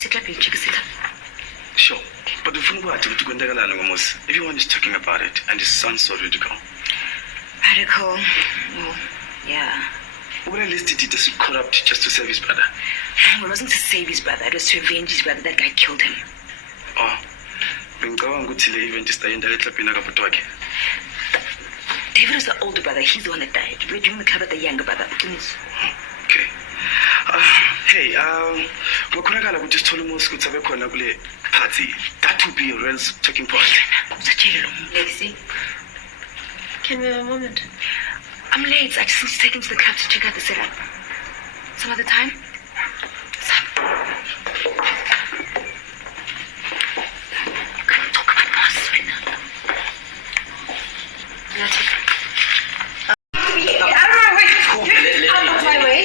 Sure, but the phone what everyone is talking about it, and it sounds so radical. Radical? Oh, yeah. Well, at least did he just corrupt just to save his brother? Well, it wasn't to save his brother, it was to avenge his brother. That guy killed him. Oh. David was the older brother, he's the one that died. We're doing the club at the younger brother. Okay. Hey, we just told him party. That would be a real checking point. Lexi, can we have a moment? I'm late. I just need to take him to the club to check out the setup. Some other time? Can't talk about bosses right now. Hlathi. Out of my way! Out of my way!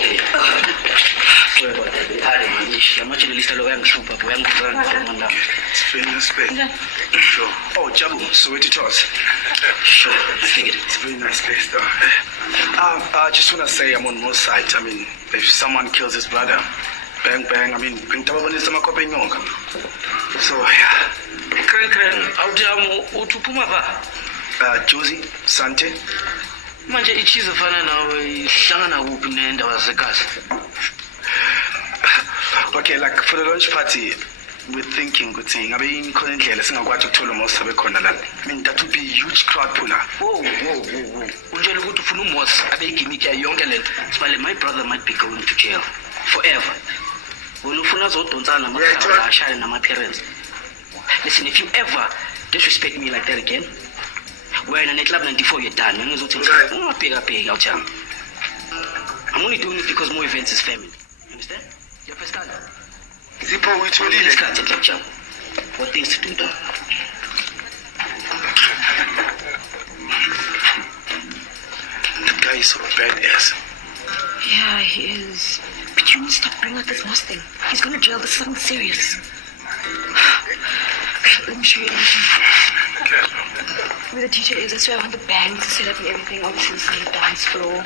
It's very nice. Sure. Oh, Jabu, so wait it was. Sure, I figured. It's a very nice place though. I just want to say I'm on most sides. I mean, if someone kills his brother, bang bang, I mean, so yeah. Josie, Sante. Manje ichiza fana nawe ihlangana kuphi nendawo zasekazi. Okay, like for the launch party, we're thinking good thing. I mean, currently, let's not go to Tolomos. I mean, that would be a huge crowd puller. Whoa. Unjalo ukuthi ufuna uMos abeyigimiki yonke lento. Smile, my brother might be going to jail forever. When ufuna zodonsana amakhaya ashaya nama parents. Listen, if you ever disrespect me like that again, we're in a club 94, you're done. I'm only doing it because more events is family. You understand? You're first time. Zipo, which one is it? What things to do though? The guy is so badass. Yeah, he is. But you need to stop bringing up this Moss thing. He's going to jail. This is something serious. Let me show you everything. Okay. Where the teacher is, that's where I want the bands to set up and everything. Obviously, this is the dance floor.